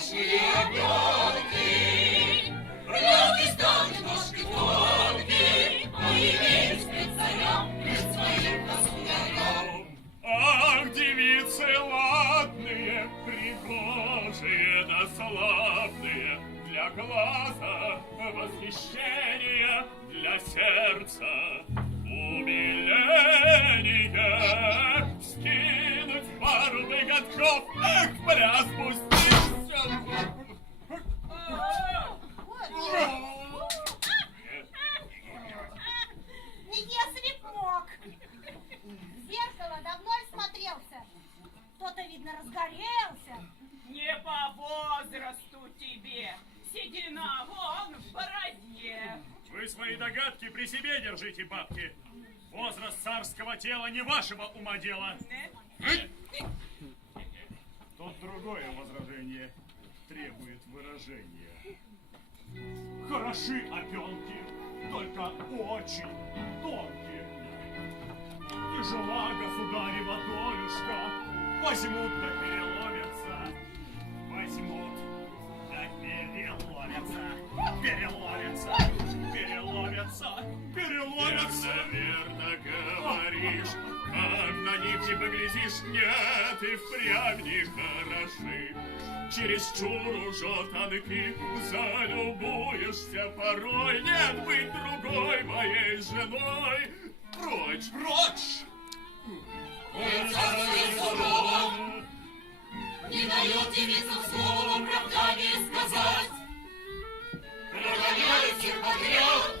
изящные обертки. Люди станут ножки тонкие, мы имеем пред царем, пред своим государем. Ах, девицы ладные, пригожие да славные, для глаза восхищение, для сердца умиление. Скинуть пару годков, эх, пляс пуститься. Если б мог. В зеркало давно ли смотрелся? Кто-то, видно, разгорелся. Не по возрасту тебе. Седина вон в бороде. Вы свои догадки при себе держите, бабки. Возраст царского тела не вашего ума дело. Тут другое возражение требует выражения. Хороши опенки, только очень тонкие. Тяжела государева долюшка, возьмут да переломятся. Возьмут да переломятся. Переломятся, переломятся, переломятся. Верно говоришь, как на них не поглядишь, нет, и впрямь не хороши. Чересчур уже тонки, залюбуешься порой, нет быть другой моей женой. Прочь, прочь! Царским словом не дает девицам словом оправдание сказать. Прогоняют всех подряд,